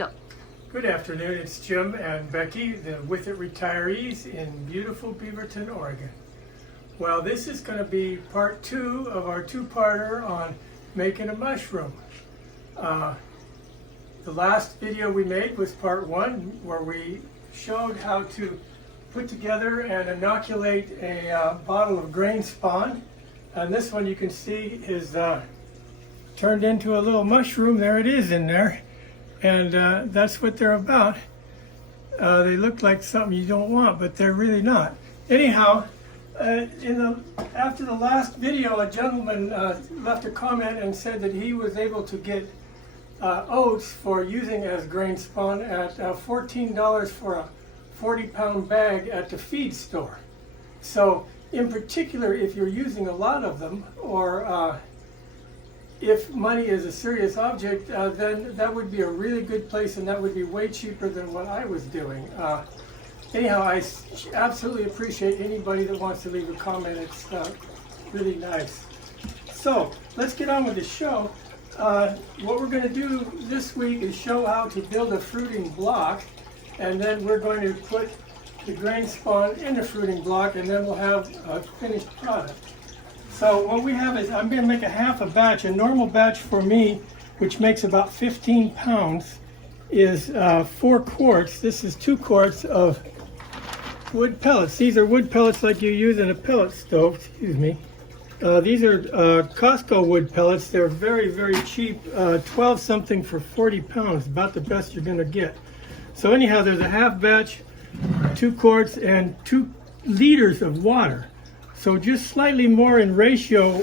go. Good afternoon, it's Jim and Becky, the With It retirees in beautiful Beaverton, Oregon. Well, this is going to be part 2 of our two-parter on making a mushroom. The last video we made was part 1, where we showed how to put together and inoculate a bottle of grain spawn. And this one you can see is turned into a little mushroom. There it is in there. And that's what they're about. They look like something you don't want, but they're really not. Anyhow, after the last video, a gentleman left a comment and said that he was able to get oats for using as grain spawn at $14 for a 40-pound bag at the feed store. So, in particular, if you're using a lot of them, or if money is a serious object, then that would be a really good place, and that would be way cheaper than what I was doing. Anyhow, I absolutely appreciate anybody that wants to leave a comment. It's really nice. So, let's get on with the show. What we're going to do this week is show how to build a fruiting block, and then we're going to put the grain spawn in the fruiting block, and then we'll have a finished product. So what we have is, I'm going to make a half a batch. A normal batch for me, which makes about 15 pounds, is 4 quarts. This is 2 quarts of wood pellets. These are wood pellets like you use in a pellet stove. Excuse me. These are Costco wood pellets. They're very, very cheap. 12 something for 40 pounds. About the best you're going to get. So anyhow, there's a half batch, 2 quarts, and 2 liters of water. So just slightly more in ratio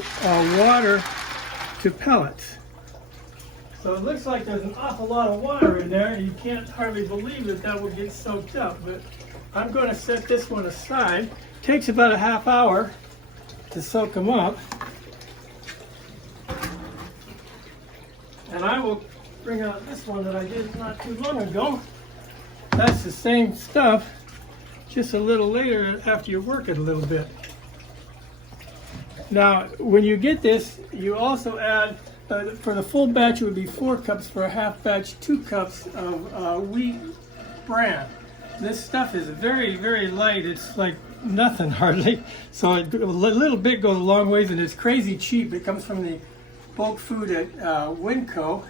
water to pellets. So it looks like there's an awful lot of water in there, and you can't hardly believe that that will get soaked up. But I'm going to set this one aside. It takes about a half hour to soak them up. And I will bring out this one that I did not too long ago. That's the same stuff, just a little later after you work it a little bit. Now, when you get this, you also add, for the full batch it would be 4 cups, for a half batch 2 cups of wheat bran. This stuff is very, very light. It's like nothing hardly. So a little bit goes a long ways, and it's crazy cheap. It comes from the bulk food at Winco.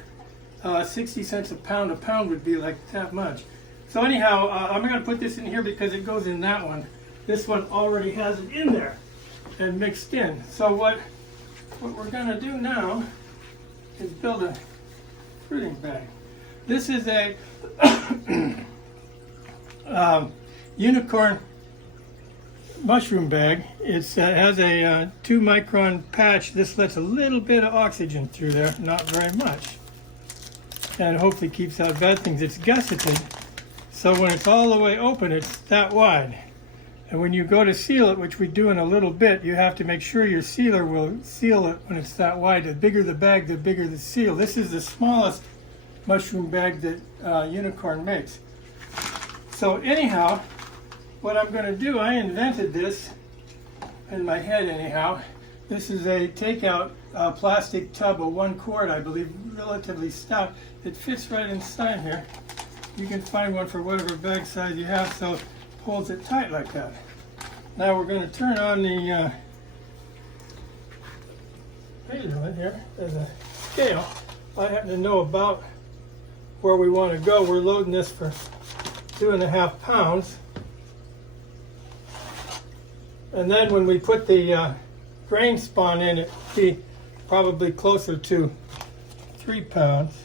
60 cents a pound. A pound would be like that much. So anyhow, I'm going to put this in here because it goes in that one. This one already has it in there and mixed in. So what we're going to do now is build a fruiting bag. This is a unicorn mushroom bag. It has a 2 micron patch. This lets a little bit of oxygen through there, not very much, and hopefully keeps out bad things. It's gusseted, so when it's all the way open, it's that wide. And when you go to seal it, which we do in a little bit, you have to make sure your sealer will seal it when it's that wide. The bigger the bag, the bigger the seal. This is the smallest mushroom bag that Unicorn makes. So anyhow, what I'm going to do, I invented this in my head anyhow. This is a takeout plastic tub of 1 quart, I believe, relatively stout. It fits right inside here. You can find one for whatever bag size you have, so it holds it tight like that. Now we're going to turn on the here. There's a scale. I happen to know about where we want to go. We're loading this for 2.5 pounds. And then when we put the grain spawn in, it'll be probably closer to 3 pounds.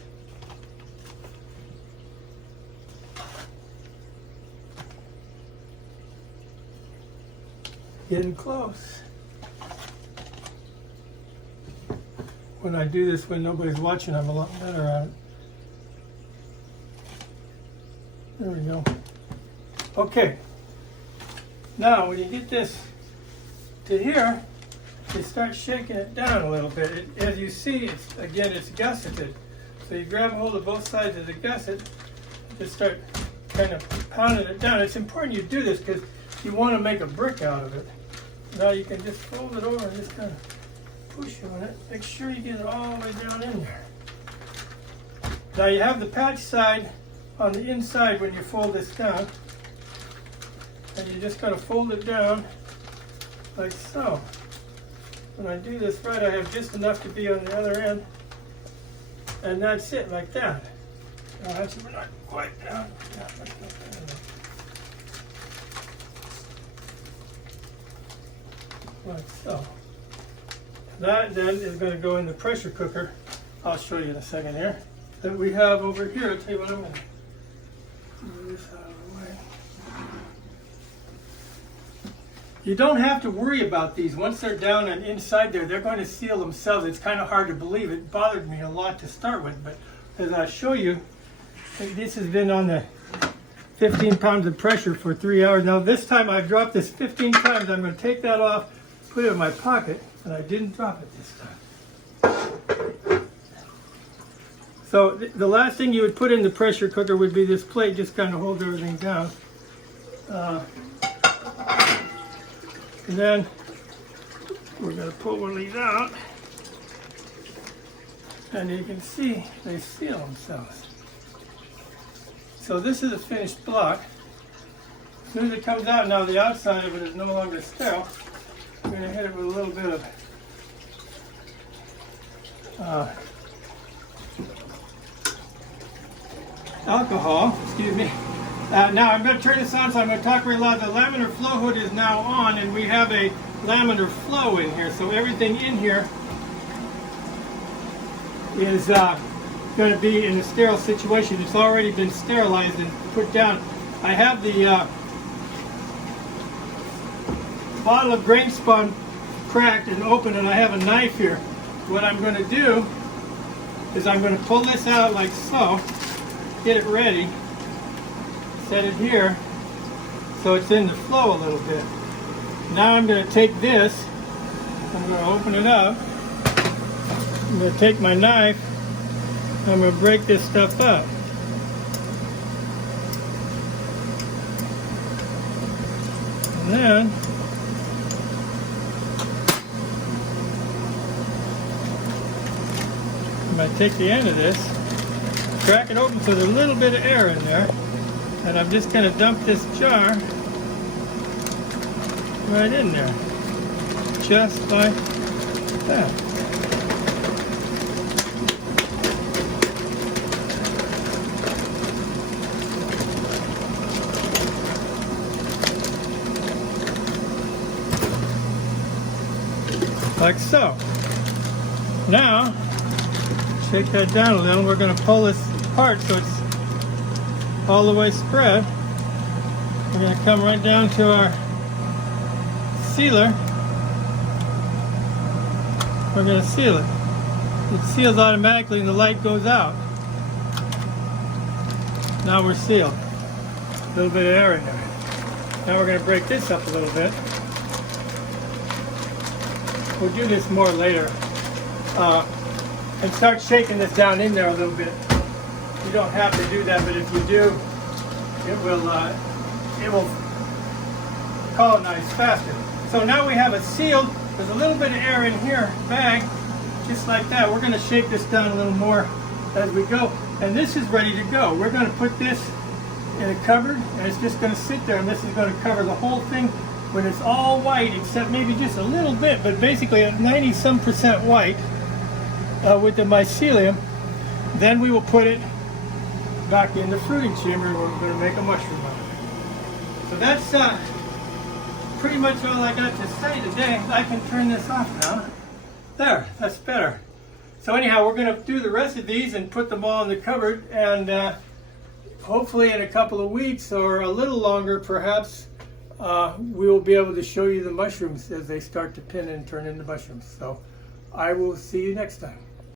Getting close. When I do this when nobody's watching, I'm a lot better at it. There we go. Okay. Now, when you get this to here, you start shaking it down a little bit. As you see, it's gusseted. So you grab hold of both sides of the gusset, just start kind of pounding it down. It's important you do this because you want to make a brick out of it. Now you can just fold it over and just kind of push on it. Make sure you get it all the way down in there. Now you have the patch side on the inside when you fold this down. And you're just going to fold it down like so. When I do this right, I have just enough to be on the other end. And that's it, like that. Now, actually, we're not quite down. Like so. That then is going to go in the pressure cooker. I'll show you in a second here. That we have over here. I'll tell you what I'm going to move this out of the way. You don't have to worry about these. Once they're down and inside there, they're going to seal themselves. It's kind of hard to believe. It bothered me a lot to start with, but as I show you, this has been on the 15 pounds of pressure for 3 hours. Now this time I've dropped this 15 times. I'm going to take that off, put it in my pocket, and I didn't drop it this time. So the last thing you would put in the pressure cooker would be this plate, just kind of holds everything down. And then we're going to pull one of these out, and you can see they seal themselves. So this is a finished block. As soon as it comes out, now the outside of it is no longer sterile. I'm going to hit it with a little bit of alcohol, excuse me. Now I'm going to turn this on, so I'm going to talk very loud. The laminar flow hood is now on, and we have a laminar flow in here. So everything in here is going to be in a sterile situation. It's already been sterilized and put down. I have the bottle of grain spawn cracked and open, and I have a knife here. What I'm going to do is I'm going to pull this out like so, get it ready, set it here so it's in the flow a little bit. Now I'm going to take this, I'm going to open it up, I'm going to take my knife, I'm going to break this stuff up. And then I'm going to take the end of this, crack it open so there's a little bit of air in there, and I'm just going to dump this jar right in there, just like that. Like so. Now, shake that down a little. We're going to pull this apart so it's all the way spread. We're going to come right down to our sealer. We're going to seal it. It seals automatically and the light goes out. Now we're sealed. A little bit of air in there. Now we're going to break this up a little bit. We'll do this more later. And start shaking this down in there a little bit. You don't have to do that, but if you do, it will colonize faster. So now we have it sealed. There's a little bit of air in here, bag, just like that. We're going to shake this down a little more as we go. And this is ready to go. We're going to put this in a cupboard, and it's just going to sit there, and this is going to cover the whole thing when it's all white, except maybe just a little bit, but basically at 90-some% white with the mycelium. Then we will put it back in the fruiting chamber, and we're going to make a mushroom of it. So that's pretty much all I got to say today. I can turn this off now. There, that's better. So anyhow, we're going to do the rest of these and put them all in the cupboard, and hopefully in a couple of weeks or a little longer perhaps, we will be able to show you the mushrooms as they start to pin and turn into mushrooms. So I will see you next time.